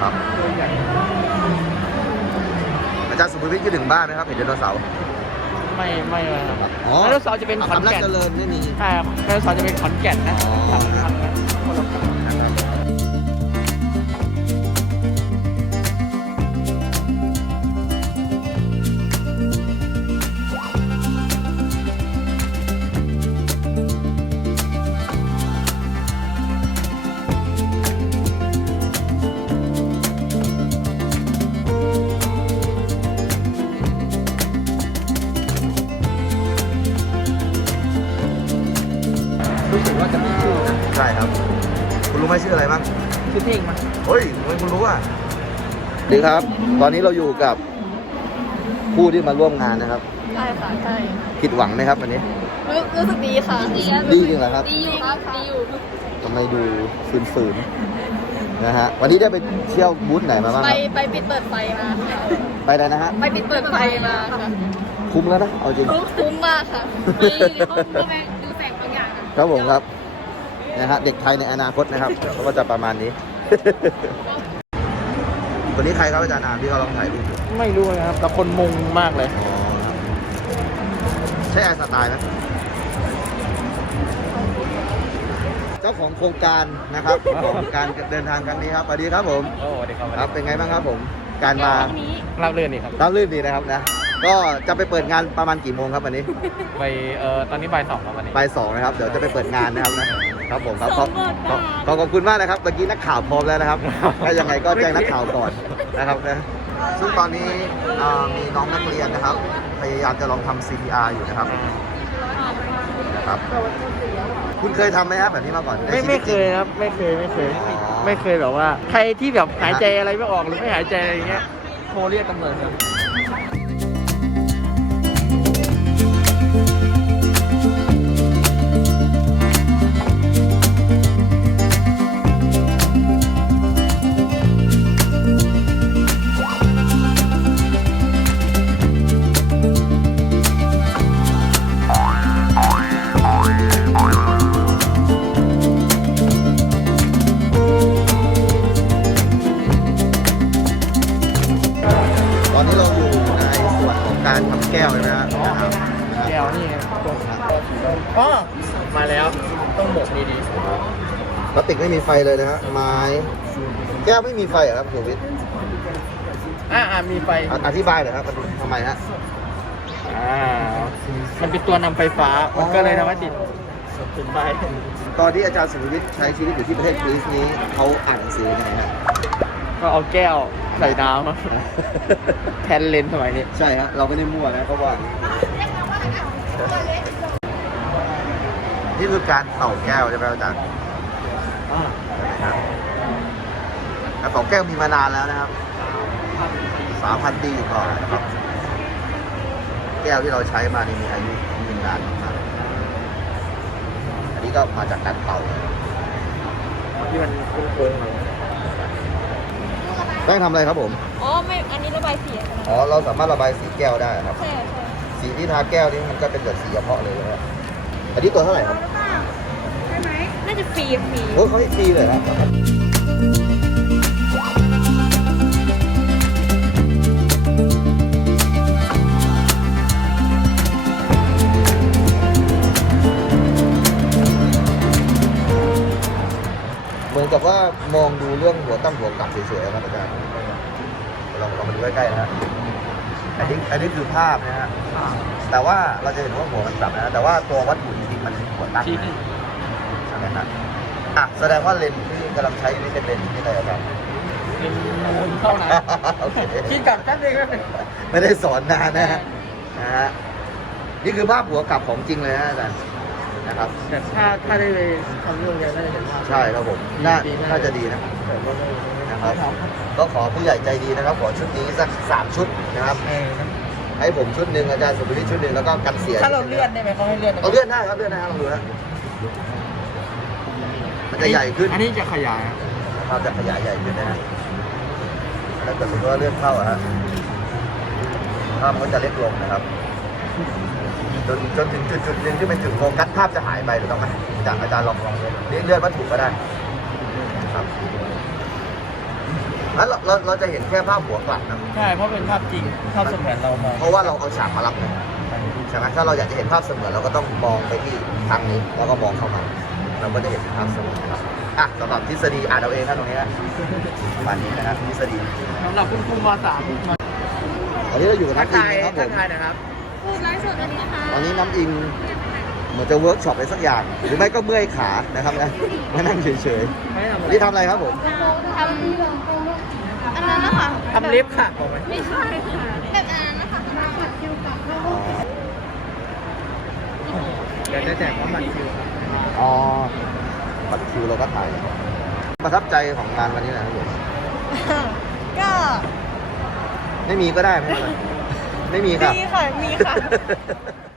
ครับอาจารย์สุภวิทย์คิดถึงบ้านไหมครับเห็นไดโนเสาร์ไม่ครับอ๋อไดโนเสาร์จะเป็นขอนแก่นเจริญไม่มีใช่ครับไดโนเสาร์จะเป็นขอนแก่นนะอ๋อทำกันคนละคนนะครับรู้สึกว่าจะมีชื่อนะใช่ครับ คุณรู้ไหมชื่ออะไรบ้างชื่อเพลงมาเฮ้ยทำไมคุณรู้อ่ะดีครับ ตอนนี้เราอยู่กับผู้ที่มาร่วมงานนะครับใช่ค่ะใช่ผิดหวังไหมครับวันนี้รู้สึกดีค่ะดีจริงเหรอครับดีอยู่ครับดีอยู่ทำไมดูฝืนๆนะฮะ วันนี้ได้ไปเที่ยวบูธไหนมาบ้างครับไปปิดเปิดไฟมาค่ะไปไหนนะฮะไปปิดเปิดไฟมาค่ะคุ้มแล้วนะ เอาจริงคุ้มมากค่ะไปในห้องก็แม่ดูแสงบางอย่างอะครับผมครับ นะฮะ เด็กไทยในอนาคตนะครับก็จะประมาณนี้ คนนี้ใครครับอาจารย์อามที่เขาลองถ่ายรูปอยู่ไม่รู้นะครับแต่คนมุงมากเลยอ๋อใช่ไอน์สไตล์ไหมเจ้าของโครงการนะครับ ของการเดินทางครั้งนี้ครับสวัสดีครับผมโอ้สวัสดีครับครับเป็นไงบ้างครับผม การมารับเรื่องนี่ครับราบรื่นดีนะครับนะ ก็จะไปเปิดงานประมาณกี่โมงครับวันนี้ไปตอนนี้บ่าย 2ครับวันนี้บ่ายสองนะครับ เดี๋ยวจะไปเปิดงานนะครับนะครับผมครับขอบคุณมากนะครับเมื่อกี้นักข่าวพร้อมแล้วนะครับ ถ้ายังไงก็แจ้งนักข่าวก่อนนะครับนะซึ่งตอนนี้มีน้องนักเรียนนะครับ พยายามจะลองทำ CPR อยู่นะครับครับ คุณเคยทำไหมครับแบบนี้มาก่อนในชีวิไม่ตเคจริงยครับไม่เคยอ๋อไม่เคยแบบว่า ใครที่แบบหายใจอะไรไม่ออกหรือไม่หายใจอะไรอย่างเงี้ยโทรเรียกตำรวจครับตอนนี้เราอยู่ในส่วนของการทำแก้วเลยนะครับแก้วนี่ไงอ๋อมาแล้วต้องหมกดีพลาสติกไม่มีไฟเลยนะฮะไม้แก้วไม่มีไฟเหรอครับสุวิทย์ๆมีไฟอธิบายหน่อยครับทำไมฮะมันเป็นตัวนำไฟฟ้ามันก็เลยทำให้ติดไฟตอนที่อาจารย์สุวิทย์ใช้ชีวิตอยู่ที่ประเทศกรีซนี้เขาอ่านหนังสือยังไงฮะก็เอาแก้วใส่น้ำอะแทนเลนส์สมัยนี้ใช่ฮะเราไม่ได้มั่วนะเขาว่านี่คือการเป่าแก้วใช่ไหมอาจารย์การเป่าแก้วมีมานานแล้วนะครับ 3,000 ปีก่อนนะครับ แก้วที่เราใช้มานี่มีอายุยืนนานมากอันนี้ก็มาจากการเป่าที่มันโค้งๆอะแป้งทำอะไรครับผมอ๋อไม่อันนี้ระบายสีอะค่ะอ๋อ เราสามารถระบายสีแก้วได้ครับใช่ใช่สีที่ทาแก้วนี่มันก็เป็นแบบสีเฉพาะเลยนะครับอันนี้ตัวเท่าไหร่ครับน่าจะฟรีโอ้เขาให้ฟรีเลยนะเหมือนกับว่ามองดูเรื่องหัวตั้งหัวกลับเฉยๆนะครับอาจารย์เรามาดูใกล้ๆนะฮะอันนี้คือภาพนะฮะแต่ว่าเราจะเห็นว่าหัวมันกลับนะแต่ว่าตัววัตถุจริงๆมันหัวตั้งที่ใช่ไหมครับอ่ะแสดงว่าเลนส์ที่กำลังใช้อยู่นี่เป็นเลนส์ที่ไหนครับเป็นมุมเข้านะโอเคที่กลับแป๊บนึงก็เป็นไม่ได้สอนนานนะฮะนี่คือภาพหัวกลับของจริงเลยนะอาจารย์นะครับแต่ถ้าได้ไปทำเรื่องเดียวน่าจะเห็นภาพใช่ครับผมน่าจะดีนะแต่ว่าไม่นะครับ ก็ขอผู้ใหญ่ใจดีนะครับ ขอชุดนี้สัก3 ชุดนะครับ ให้ผมชุดหนึ่งอาจารย์สุวิทย์ชุดหนึ่งแล้วก็กันเสียถ้าเราเลื่อนได้ไหมเขาให้เลื่อนได้ไหมเอาเลื่อนได้ครับเลื่อนได้ครับลองดูนะมันจะใหญ่ขึ้นอันนี้จะขยายนะครับจะขยายใหญ่ขึ้นนะฮะถ้าเกิดสมมติว่าเลื่อนเข้าอะฮะภาพมันก็จะเล็กลงนะครับ จนถึงจุดหนึ่งที่เป็นจุดโฟกัสภาพจะหายไปถูกต้องไหมอาจารย์ลองเลื่อนวัตถุก็ได้ครับแล้วเราจะเห็นแค่ภาพหัวกลับนะใช่เพราะเป็นภาพจริงภาพเสมือนเรามองเพราะว่าเราเอาฉากมารับเลยใช่ไหมถ้าเราอยากจะเห็นภาพเสมือนเราก็ต้องมองไปที่ทางนี้แล้วก็มองเข้ามา เราก็จะเห็นภาพเสมือนครับอ่ะสำหรับทฤษฎีอ่านเอาเองนะตรงนี้นะประมาณนี้นะครับทฤษฎีสำหรับคุณครูม.3 มาตอนนี้เราอยู่กับทัน้ำกอิงทายนะครับผทักมทายนะครับพูดไลฟ์สดอันนี้นะคะตอนนี้น้ำอิงเหมือนจะเวิร์กช็อปอะไรสักอย่าง หรือไม่ก็เมื่อยขานะครับนะมานั่งเฉยไม่ทำๆอะไรนี่ทำอะไรครับผมทำอันนั้นนะคะทำเล็บค่ะบอกไหมไม่ใช่ค่ะแบบอันนั้นนะคะขัดคิวกับอ๋อเดี๋ยวจะแจกพร้อมบัตรคิวครับอ๋อบัตรคิวเราก็ถ่ายประทับใจของงานวันนี้นะครับผมก็ไม่มีก็ได้ไม่เป็นไรไม่มีครับมีค่ะ